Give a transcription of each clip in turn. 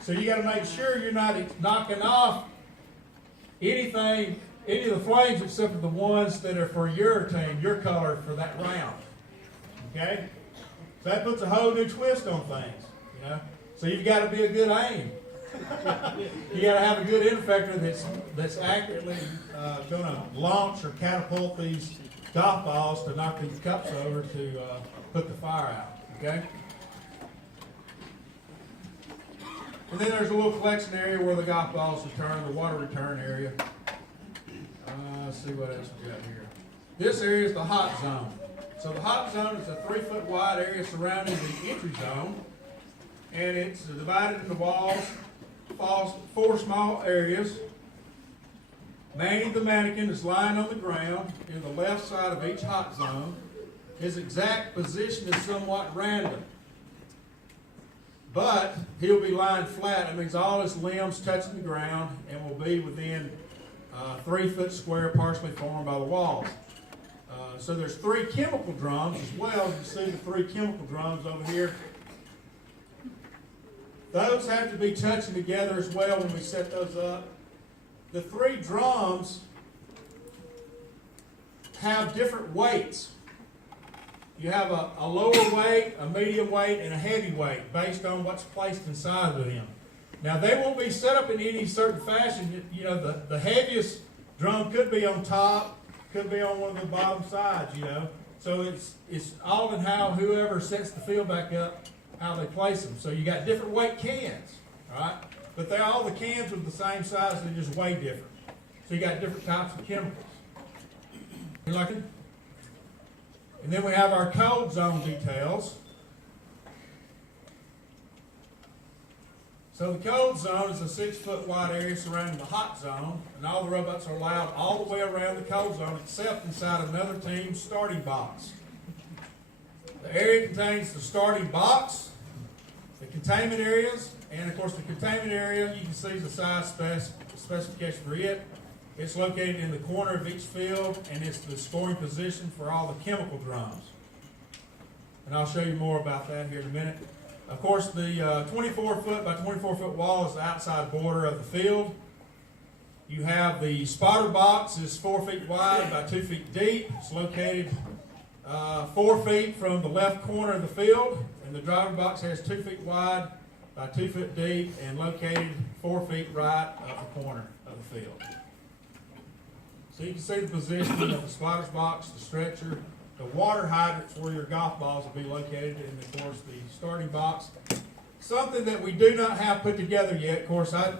So you got to make sure you're not knocking off any of the flames except for the ones that are for your team, your color for that round. Okay? So that puts a whole new twist on things, you know. So you've got to be a good aim. You got to have a good infector that's accurately going to launch or catapult these golf balls to knock these cups over to put the fire out. Okay. And then there's a little collection area where the golf balls return, the water return area. Let's see what else we got here. This area is the hot zone. So the hot zone is a 3-foot wide area surrounding the entry zone, and it's divided into walls, 4 small areas. Manning the mannequin is lying on the ground in the left side of each hot zone. His exact position is somewhat random, but he'll be lying flat. That means all his limbs touching the ground and will be within 3-foot square partially formed by the walls. So there's 3 chemical drums as well. You see the 3 chemical drums over here. Those have to be touching together as well when we set those up. The 3 drums have different weights. You have a lower weight, a medium weight, and a heavy weight based on what's placed inside of them. Now, they won't be set up in any certain fashion. You know, the heaviest drum could be on top, could be on one of the bottom sides, you know. So it's all in how whoever sets the field back up, how they place them. So you got different weight cans, all right? But all the cans are the same size, they just weigh different. So you got different types of chemicals. You like it? And then we have our cold zone details. So the cold zone is a 6-foot wide area surrounding the hot zone, and all the robots are allowed all the way around the cold zone except inside another team's starting box. The area contains the starting box, the containment areas, and of course the containment area, you can see the size specification for it. It's located in the corner of each field, and it's the scoring position for all the chemical drums. And I'll show you more about that here in a minute. Of course, the 24-foot by 24-foot wall is the outside border of the field. You have the spotter box is 4 feet wide by 2 feet deep. It's located 4 feet from the left corner of the field, and the driver box has 2 feet wide by 2 foot deep and located 4 feet right of the corner of the field. So you can see the positioning of the spotter's box, the stretcher, the water hydrants where your golf balls will be located, and of course the starting box. Something that we do not have put together yet. Of course, I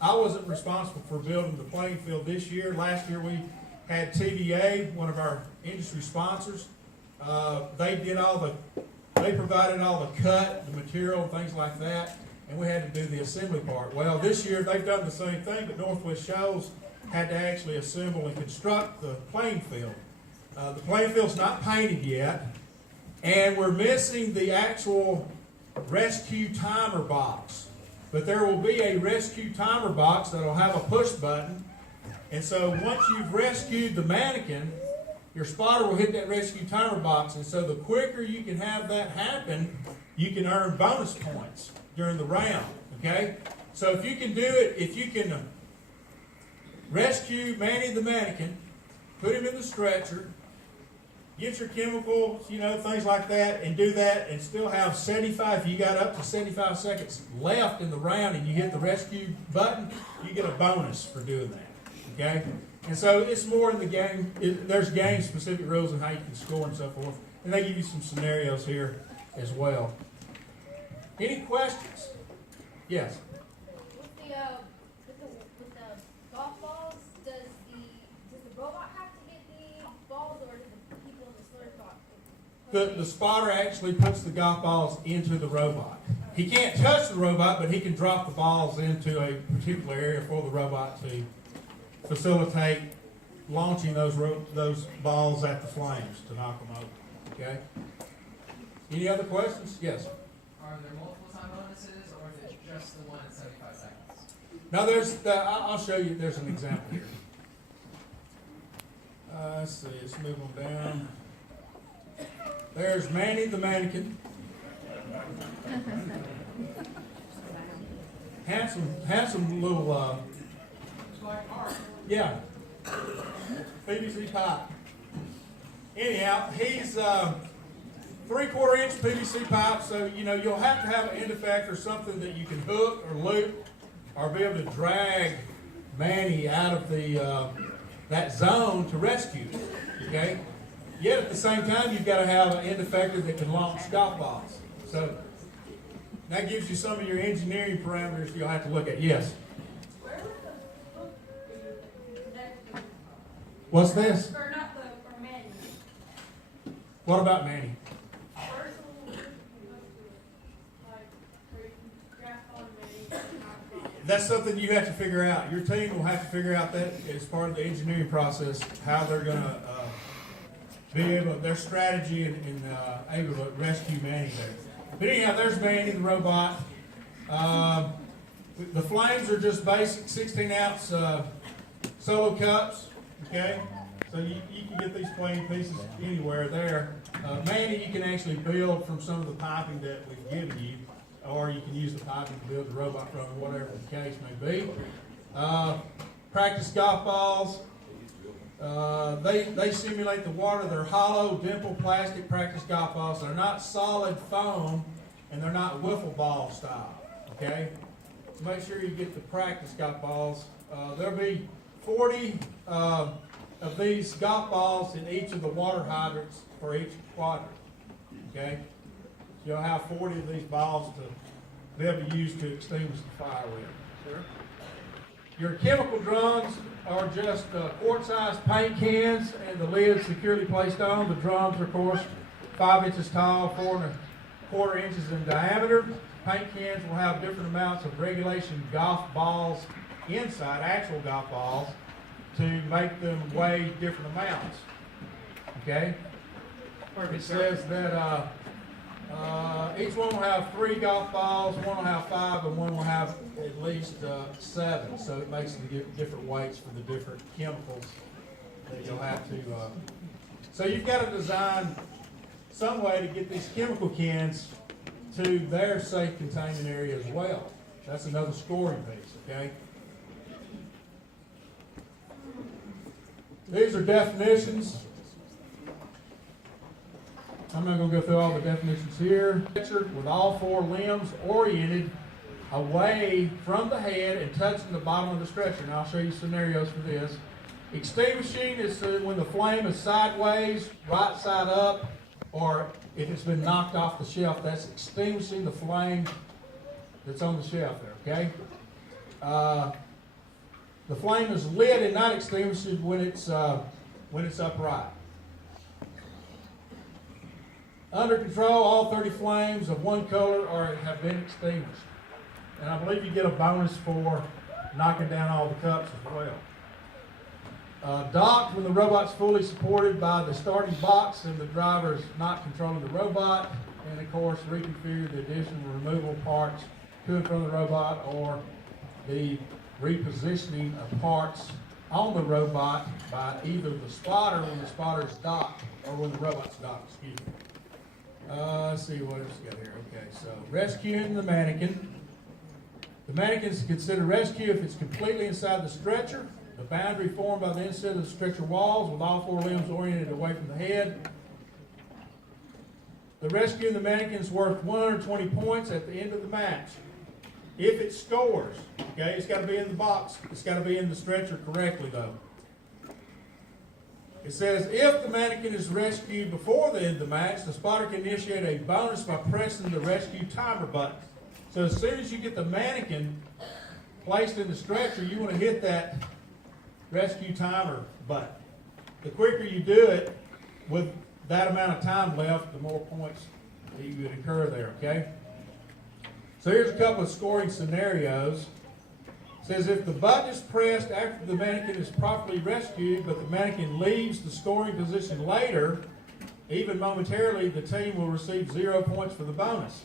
wasn't responsible for building the playing field this year. Last year we had TVA, one of our industry sponsors. They provided all the cut, the material, things like that, and we had to do the assembly part. Well, this year they've done the same thing, but Northwest Shoals had to actually assemble and construct the playing field. The playing field's not painted yet, and we're missing the actual rescue timer box. But there will be a rescue timer box that will have a push button, and so once you've rescued the mannequin, your spotter will hit that rescue timer box, and so the quicker you can have that happen, you can earn bonus points during the round, okay? So if you can do it, if you can rescue Manny the mannequin, put him in the stretcher, get your chemicals, you know, things like that, and do that, and still have 75, if you got up to 75 seconds left in the round and you hit the rescue button, you get a bonus for doing that, okay? And so it's more in the game, there's game-specific rules on how you can score and so forth, and they give you some scenarios here as well. Any questions? Yes? With the golf balls, does the robot have to get the balls, or do the people in the slurry box? The spotter actually puts the golf balls into the robot. He can't touch the robot, but he can drop the balls into a particular area for the robot to facilitate launching those balls at the flames to knock them over. Okay? Any other questions? Yes? Are there multiple time bonuses, or is it just the one in 75 seconds? Now I'll show you, there's an example here. Let's see, let's move on down. There's Manny the mannequin. handsome little, It's like art. yeah, PVC pipe. Anyhow, he's 3/4 inch PVC pipe, so you know you'll have to have an end effector, something that you can hook or loop, or be able to drag Manny out of the that zone to rescue. Okay. Yet at the same time, you've got to have an end effector that can launch golf balls. So that gives you some of your engineering parameters you'll have to look at. Yes. Where would the hook be connected? What's this? Or not the, or Manny? What about Manny? Where's the little hook you can hook to it? Like, where you can draft on Manny and not. That's something you have to figure out. Your team will have to figure out that as part of the engineering process, how they're going to be able, their strategy in able to rescue Manny there. But anyhow, there's Manny, the robot. The flames are just basic 16-ounce solo cups. Okay, so you can get these flame pieces anywhere there. Manny, you can actually build from some of the piping that we've given you, or you can use the piping to build the robot from, whatever the case may be. Practice golf balls. They simulate the water. They're hollow, dimple plastic practice golf balls. They're not solid foam, and they're not wiffle ball style. Okay, so make sure you get the practice golf balls. There'll be 40 of these golf balls in each of the water hydrants for each quadrant. Okay, so you'll have 40 of these balls to be able to use to extinguish the fire with. Sure. Your chemical drums are just quart-sized paint cans, and the lid securely placed on. The drums are, of course, 5 inches tall, 4.25 inches in diameter. Paint cans will have different amounts of regulation golf balls inside, actual golf balls, to make them weigh different amounts. Okay? It says that each one will have 3 golf balls, one will have 5, and one will have at least 7. So it makes the different weights for the different chemicals that you'll have to. So you've got to design some way to get these chemical cans to their safe containment area as well. That's another scoring piece. Okay. These are definitions. I'm not going to go through all the definitions here. With all 4 limbs oriented away from the head and touching the bottom of the stretcher. And I'll show you scenarios for this. Extinguishing is when the flame is sideways, right side up, or if it's been knocked off the shelf, that's extinguishing the flame that's on the shelf there, okay? The flame is lit and not extinguished when it's upright. Under control, all 30 flames of one color have been extinguished. And I believe you get a bonus for knocking down all the cups as well. Docked when the robot's fully supported by the starting box and the driver is not controlling the robot. And of course, reconfigure the additional removal parts to and from the robot, or the repositioning of parts on the robot by either the spotter when the spotter is docked or when the robot's docked, excuse me. Let's see what else we got here. Okay, so rescuing the mannequin. The mannequin is considered rescue if it's completely inside the stretcher. The boundary formed by the inside of the stretcher walls with all 4 limbs oriented away from the head. The rescue of the mannequin is worth 120 points at the end of the match. If it scores, okay, it's got to be in the box. It's got to be in the stretcher correctly, though. It says, if the mannequin is rescued before the end of the match, the spotter can initiate a bonus by pressing the rescue timer button. So as soon as you get the mannequin placed in the stretcher, you want to hit that rescue timer button. The quicker you do it with that amount of time left, the more points that you would incur there, okay? So here's a couple of scoring scenarios. It says if the button is pressed after the mannequin is properly rescued, but the mannequin leaves the scoring position later, even momentarily, the team will receive 0 points for the bonus.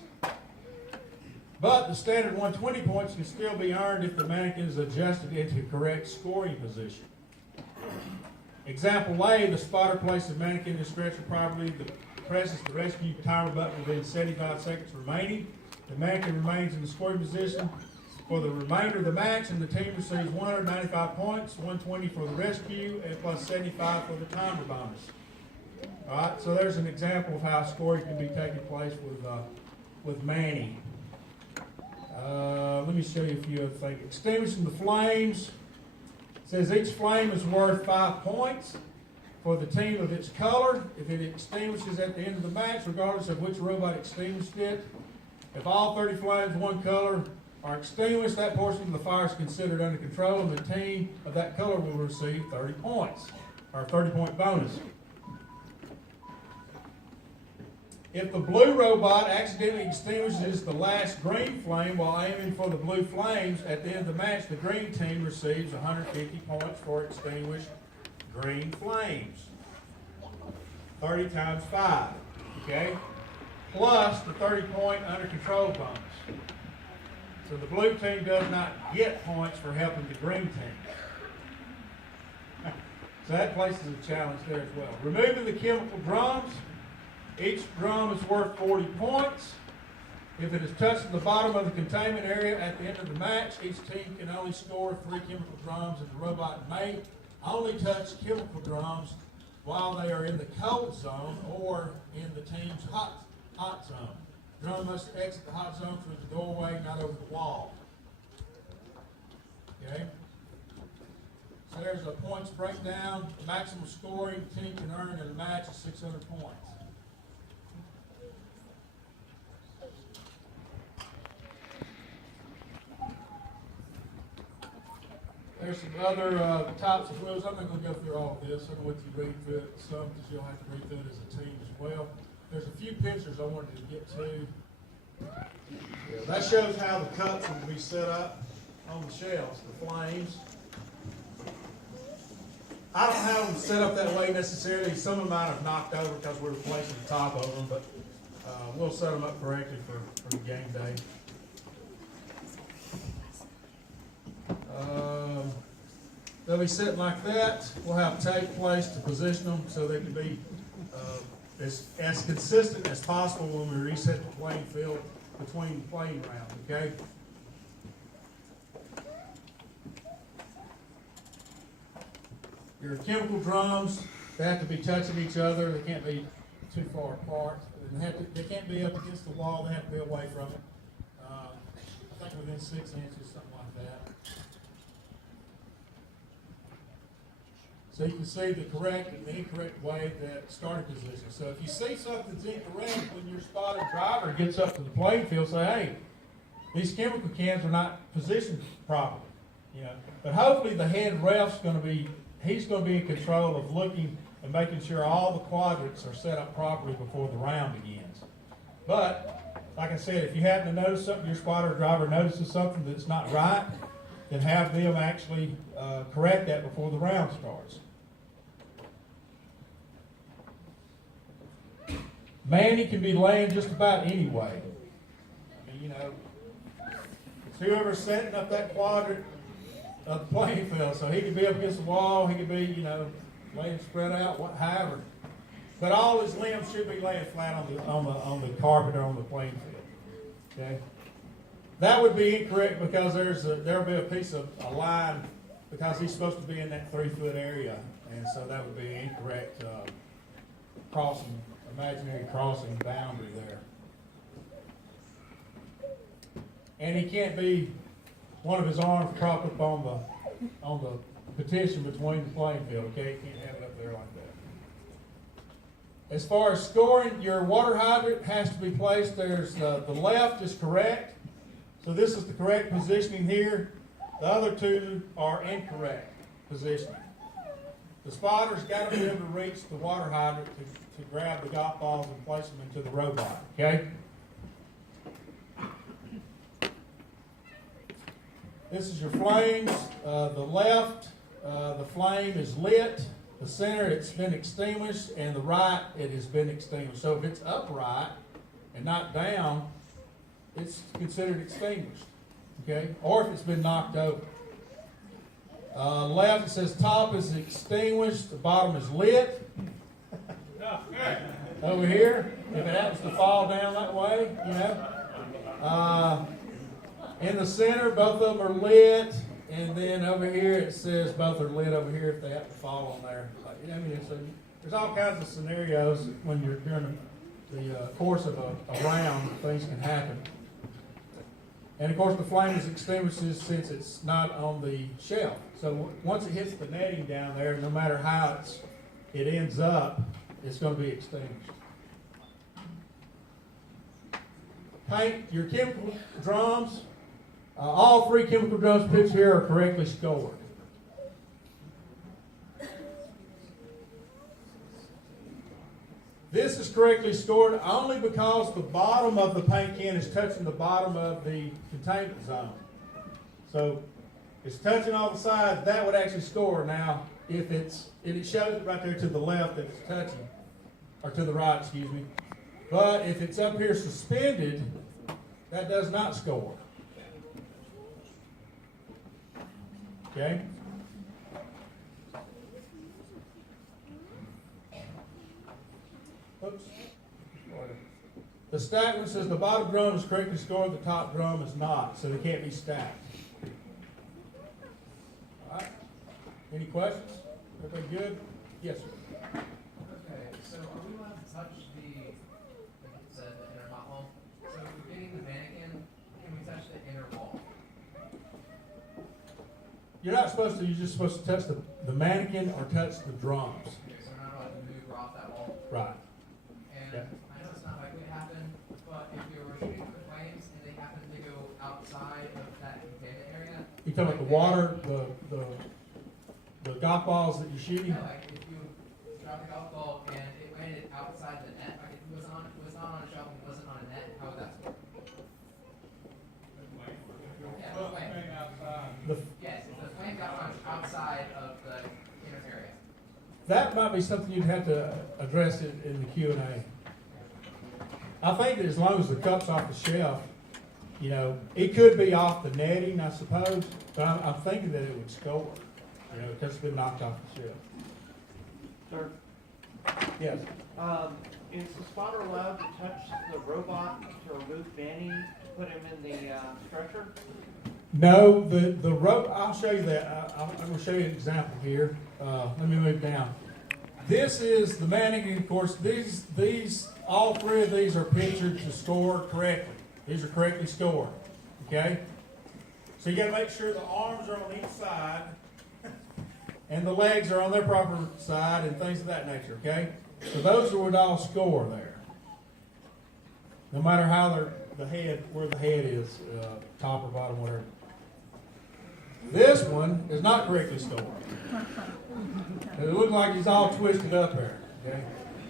But the standard 120 points can still be earned if the mannequin is adjusted into correct scoring position. Example A, the spotter places the mannequin in the stretcher properly, presses the rescue timer button within 75 seconds remaining. The mannequin remains in the scoring position for the remainder of the match, and the team receives 195 points, 120 for the rescue, and plus 75 for the timer bonus. All right, so there's an example of how scoring can be taking place with Manny. Let me show you a few other things. Extinguishing the flames. It says each flame is worth 5 points for the team of its color. If it extinguishes at the end of the match, regardless of which robot extinguished it. If all 30 flames of one color are extinguished, that portion of the fire is considered under control, and the team of that color will receive 30 points, or a 30-point bonus. If the blue robot accidentally extinguishes the last green flame while aiming for the blue flames, at the end of the match, the green team receives 150 points for extinguished green flames. 30 times 5, okay? Plus the 30-point under control bonus. So the blue team does not get points for helping the green team. So that places a challenge there as well. Removing the chemical drums. Each drum is worth 40 points. If it is touching the bottom of the containment area at the end of the match, each team can only score 3 chemical drums, and the robot may only touch chemical drums while they are in the cold zone or in the team's hot zone. The drum must exit the hot zone through the doorway, not over the wall. Okay? So there's a points breakdown. The maximum scoring the team can earn in a match is 600 points. There's some other types of rules. I'm not going to go through all of this. I'm going to let you read through it some, because you'll have to read through it as a team as well. There's a few pictures I wanted to get to. Yeah, that shows how the cups will be set up on the shelves, the flames. I don't have them set up that way necessarily. Some of them might have knocked over because we're replacing the top of them, but we'll set them up correctly for the game day. They'll be sitting like that. We'll have tape placed to position them so they can be as consistent as possible when we reset the playing field between playing rounds, okay? Your chemical drums, they have to be touching each other. They can't be too far apart. They can't be up against the wall. They have to be away from it. I think within 6 inches, something like that. So you can see the correct and the incorrect way that starting position. So if you see something's incorrect when your spotted driver gets up to the playing field, say, hey, these chemical cans are not positioned properly. You know, but hopefully the head ref's going to be, he's going to be in control of looking and making sure all the quadrants are set up properly before the round begins. But like I said, if you happen to notice something, your spotter driver notices something that's not right, then have them actually correct that before the round starts. Manny can be laying just about any way. I mean, you know, it's whoever's setting up that quadrant of the playing field. So he could be up against the wall, he could be, you know, laying spread out, however. But all his limbs should be laying flat on the carpet or on the playing field. Okay? That would be incorrect because there'll be a piece of a line because he's supposed to be in that 3-foot area, and so that would be incorrect crossing, imaginary crossing boundary there. And he can't be one of his arms propped up on the petition between the playing field. Okay, he can't have it up there like that. As far as scoring, your water hydrant has to be placed. There's the left is correct. So this is the correct positioning here. The other two are incorrect positioning. The spotter's got to be able to reach the water hydrant to grab the golf balls and place them into the robot, okay? This is your flames. The left, the flame is lit. The center, it's been extinguished. And the right, it has been extinguished. So if it's upright and not down, it's considered extinguished, okay? Or if it's been knocked over. Left, it says top is extinguished, the bottom is lit. Over here, if it happens to fall down that way, you know. In the center, both of them are lit, and then over here it says both are lit over here if they have to fall on there. Like, I mean, there's all kinds of scenarios when you're during the course of a round, things can happen. And of course, the flame is extinguished since it's not on the shelf. So once it hits the netting down there, no matter how it ends up, it's going to be extinguished. Paint your chemical drums. All 3 chemical drums pictured here are correctly scored. This is correctly scored only because the bottom of the paint can is touching the bottom of the containment zone. So it's touching all the sides. That would actually score. Now, if it shows it right there to the left that it's touching, or to the right, excuse me. But if it's up here suspended, that does not score. Okay? Oops. The stack one says the bottom drum is correctly scored, the top drum is not, so they can't be stacked. All right. Any questions? Everybody good? Yes, sir. Okay, so are we allowed to touch like it said, the inner hot wall? So if we're getting the mannequin, can we touch the inner wall? You're not supposed to, you're just supposed to touch the mannequin or touch the drums. Okay, so we're not allowed to move or off that wall? Right. And Yeah. I know it's not likely to happen, but if you were shooting for the flames and they happen to go outside of that containment area. You talking about the water, the golf balls that you're shooting? Yeah, like if you dropped a golf ball and it landed outside the net, like it was not on a shelf and it wasn't on a net, how would that score? Yeah, the flame. Yes, if the flame got launched outside of the inner area. That might be something you'd have to address in the Q&A. I think that as long as the cup's off the shelf, you know, it could be off the netting, I suppose, but I'm thinking that it would score, you know, because it's been knocked off the shelf. Sir, Yes. is the spotter allowed to touch the robot to remove Manny, to put him in the stretcher? No, the rope, I'll show you that. I'm going to show you an example here. Let me move down. This is the mannequin, of course. These, all 3 of these are pictured to score correctly. These are correctly scored, okay? So you got to make sure the arms are on each side and the legs are on their proper side and things of that nature, okay? So those would all score there. No matter how where the head is, top or bottom, whatever. This one is not correctly scored. It looks like he's all twisted up there, okay?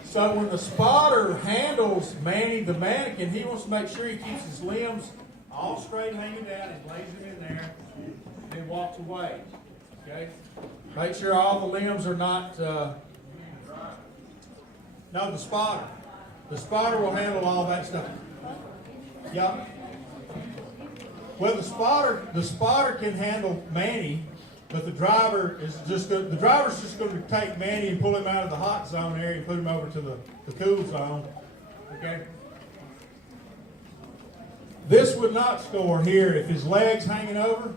So when the spotter handles Manny the mannequin, he wants to make sure he keeps his limbs all straight hanging down and lays them in there and then walks away. Okay? Make sure all the limbs are not no, the spotter. The spotter will handle all that stuff. Yeah. Well, the spotter can handle Manny, but the driver's just going to take Manny and pull him out of the hot zone area and put him over to the cool zone. Okay? This would not score here. If his leg's hanging over,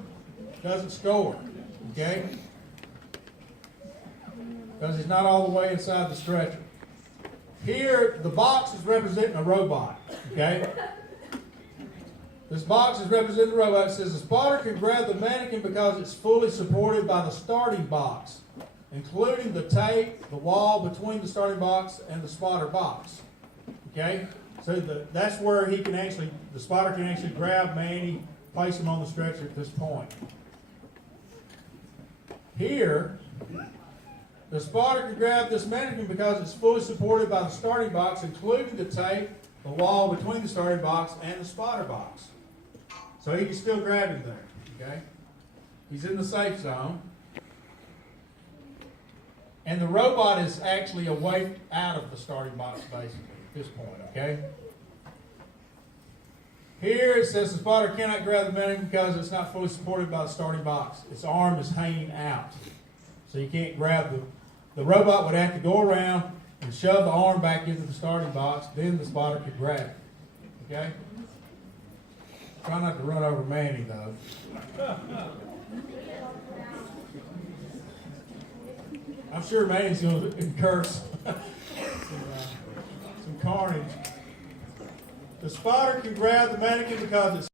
doesn't score. Okay? Because he's not all the way inside the stretcher. Here, the box is representing a robot. Okay? This box is representing the robot. It says the spotter can grab the mannequin because it's fully supported by the starting box, including the tape, the wall between the starting box and the spotter box. Okay? So that's where the spotter can actually grab Manny, place him on the stretcher at this point. Here, the spotter can grab this mannequin because it's fully supported by the starting box, including the tape, the wall between the starting box and the spotter box. So he can still grab him there. Okay? He's in the safe zone. And the robot is actually away out of the starting box, basically, at this point. Okay? Here it says the spotter cannot grab the mannequin because it's not fully supported by the starting box. Its arm is hanging out. So you can't grab the robot would have to go around and shove the arm back into the starting box, then the spotter could grab it. Okay? Try not to run over Manny, though. I'm sure Manny's going to incur some carnage. The spotter can grab the mannequin because it's